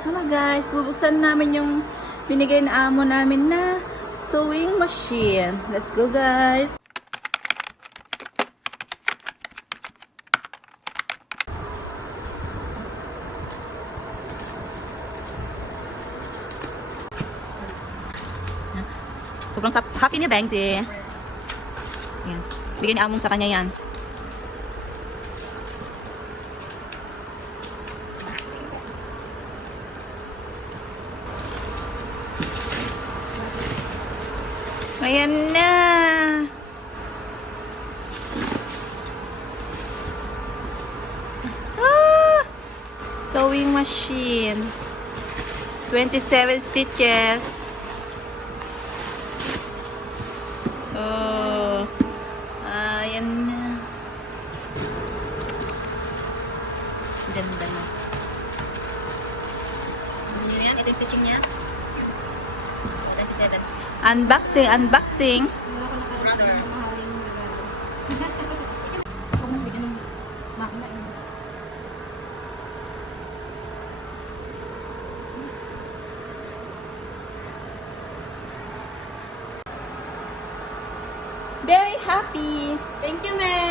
Hello guys, bubuksan namin yung binigay na amo namin na sewing machine. Let's go guys! Sobrang happy niya Bangs eh. Yan. Bigay ni among sa kanya yan. Ayan na. Ah! Sewing machine. 27 stitches. Oh. Ayan na. Ganda na. Yan, ito yung stitching niya. 27. Unboxing, unboxing. Brother. Very happy. Thank you, ma'am.